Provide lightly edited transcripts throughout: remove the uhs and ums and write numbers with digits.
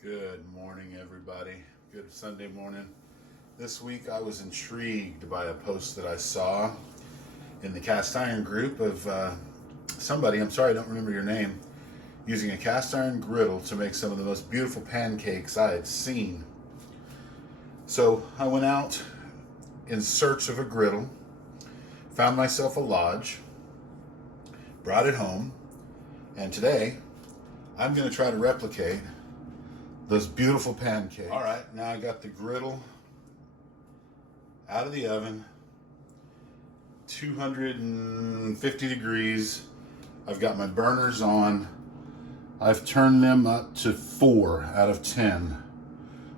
Good morning, everybody. Good Sunday morning. This week I was intrigued by a post that I saw in the cast iron group of somebody, I'm sorry I don't remember your name, using a cast iron griddle to make some of the most beautiful pancakes I had seen. So I went out in search of a griddle, found myself a lodge, brought it home, and today I'm going to try to replicate those beautiful pancakes. All right, now I got the griddle out of the oven, 250 degrees. I've got my burners on. I've turned them up to 4 out of 10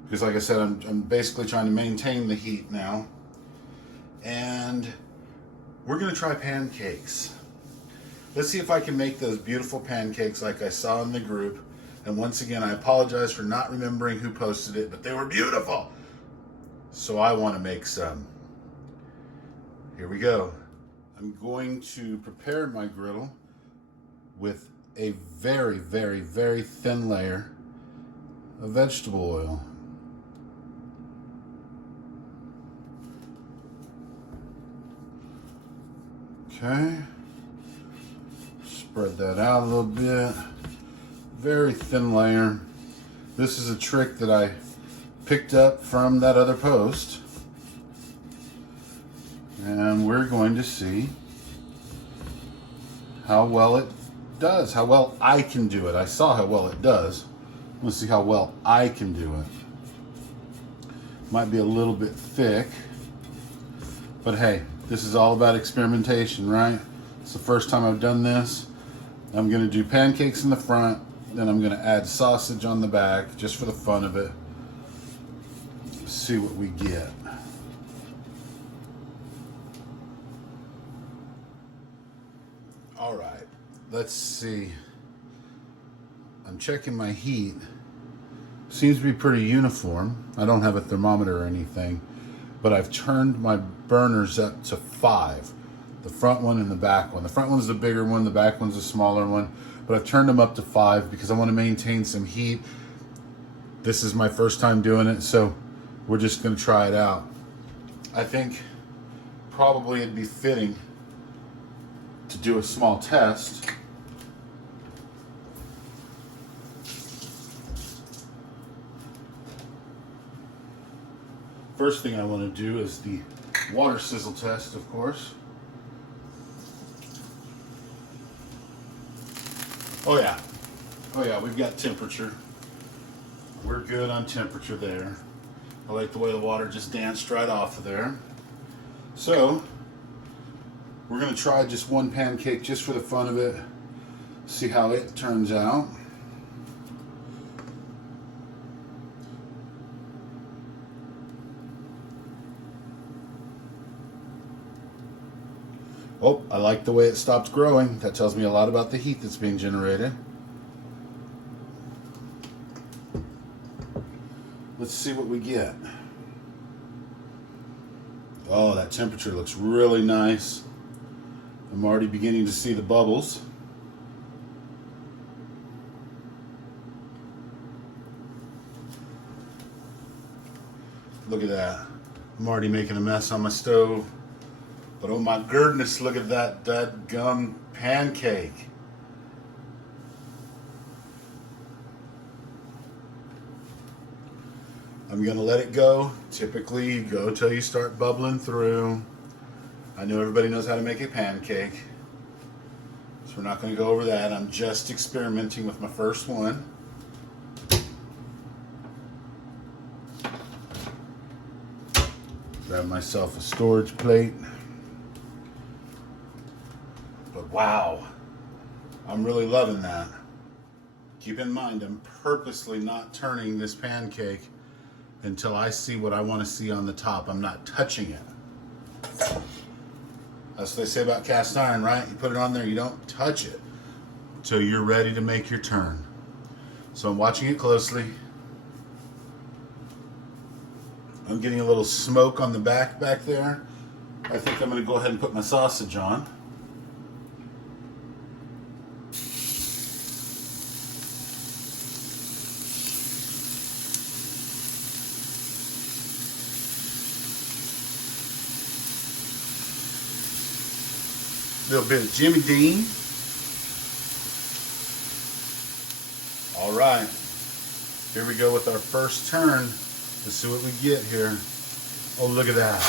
because, like I said, I'm basically trying to maintain the heat now. And we're gonna try pancakes. Let's see if I can make those beautiful pancakes like I saw in the group. And once again, I apologize for not remembering who posted it, but they were beautiful. So I want to make some. Here we go. I'm going to prepare my griddle with a very, very, very thin layer of vegetable oil. Okay. Spread that out a little bit. Very thin layer. This is a trick that I picked up from that other post. And we're going to see how well it does, how well I can do it. I saw how well it does. Let's see how well I can do it. Might be a little bit thick, but hey, this is all about experimentation, right? It's the first time I've done this. I'm gonna do pancakes in the front, then I'm gonna add sausage on the back just for the fun of it. See what we get. All right, let's see. I'm checking my heat. Seems to be pretty uniform. I don't have a thermometer or anything, but I've turned my burners up to 5. The front one and the back one. The front one's the bigger one, the back one's the smaller one. But I've turned them up to 5 because I want to maintain some heat. This is my first time doing it, so we're just going to try it out. I think probably it'd be fitting to do a small test. First thing I want to do is the water sizzle test, of course. Oh yeah, we've got temperature. We're good on temperature there. I like the way the water just danced right off of there. So, we're gonna try just one pancake just for the fun of it. See how it turns out. Oh, I like the way it stopped growing. That tells me a lot about the heat that's being generated. Let's see what we get. Oh, that temperature looks really nice. I'm already beginning to see the bubbles. Look at that. I'm already making a mess on my stove. But oh my goodness, look at that dadgum pancake. I'm gonna let it go. Typically, you go till you start bubbling through. I know everybody knows how to make a pancake, so we're not gonna go over that. I'm just experimenting with my first one. Grab myself a storage plate. But wow, I'm really loving that. Keep in mind, I'm purposely not turning this pancake until I see what I want to see on the top. I'm not touching it. That's what they say about cast iron, right? You put it on there, you don't touch it until you're ready to make your turn. So I'm watching it closely. I'm getting a little smoke on the back there. I think I'm gonna go ahead and put my sausage on. little bit of Jimmy Dean. All right, here we go with our first turn. Let's see what we get here. Oh, look at that.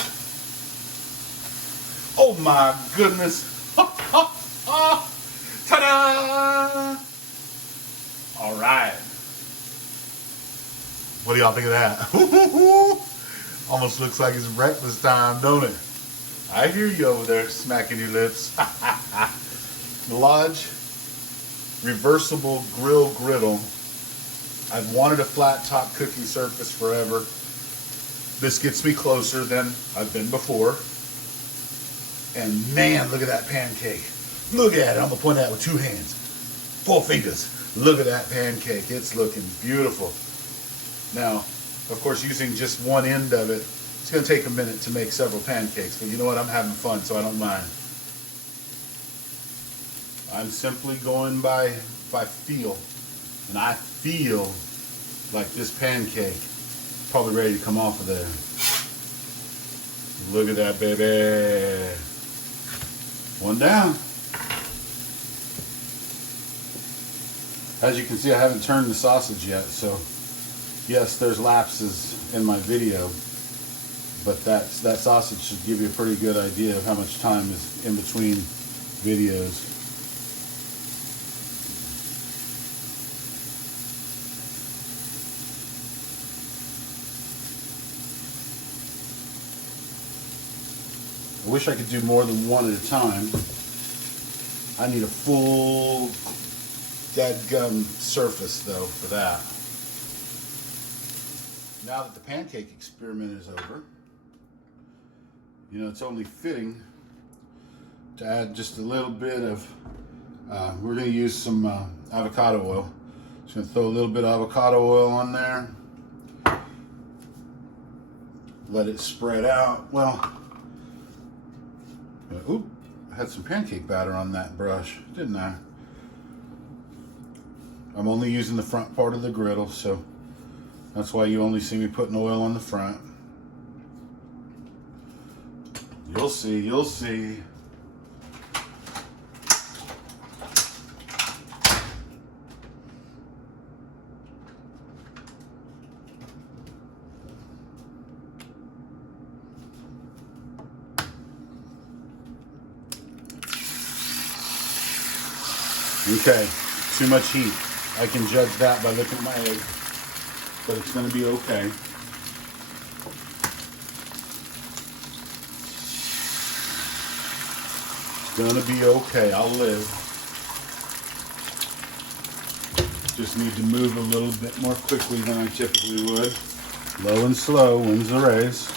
Oh my goodness. Ta-da! All right. What do y'all think of that? Almost looks like it's breakfast time, don't it? I hear you over there smacking your lips. The Lodge reversible griddle. I've wanted a flat top cooking surface forever. This gets me closer than I've been before. And man, look at that pancake. Look at it. I'm gonna point at it with 2 hands, 4 fingers. Look at that pancake. It's looking beautiful. Now, of course, using just one end of it, it's gonna take a minute to make several pancakes, but you know what? I'm having fun, so I don't mind. I'm simply going by feel, and I feel like this pancake is probably ready to come off of there. Look at that, baby. One down. As you can see, I haven't turned the sausage yet, so yes, there's lapses in my video, but that sausage should give you a pretty good idea of how much time is in between videos. I wish I could do more than one at a time. I need a full dadgum surface though for that. Now that the pancake experiment is over, you know, it's only fitting to add just a little bit of, we're going to use some avocado oil. Just going to throw a little bit of avocado oil on there. Let it spread out. Well, oop, I had some pancake batter on that brush, didn't I? I'm only using the front part of the griddle, so that's why you only see me putting oil on the front. You'll see, you'll see. Okay, too much heat. I can judge that by looking at my egg, but it's going to be okay. It's going to be okay. I'll live. Just need to move a little bit more quickly than I typically would. Low and slow wins the race.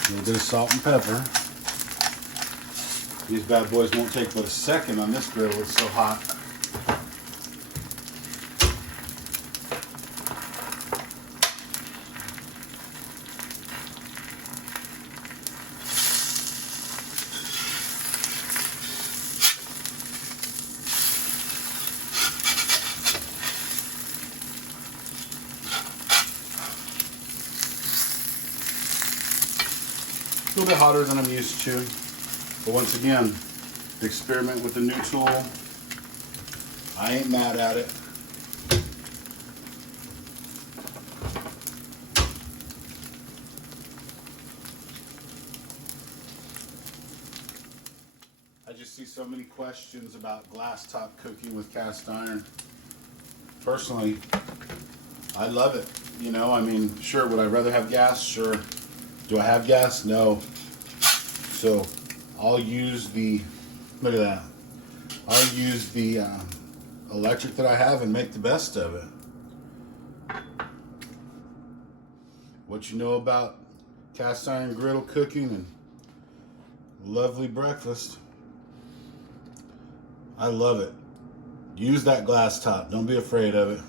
A little bit of salt and pepper. These bad boys won't take but a second on this griddle, it's so hot. A little bit hotter than I'm used to, but once again, the experiment with the new tool, I ain't mad at it. I just see so many questions about glass top cooking with cast iron. Personally, I love it. You know, I mean, sure, would I rather have gas? Sure. Do I have gas? No. So I'll use the, look at that. I'll use the electric that I have and make the best of it. What you know about cast iron griddle cooking and lovely breakfast. I love it. Use that glass top. Don't be afraid of it.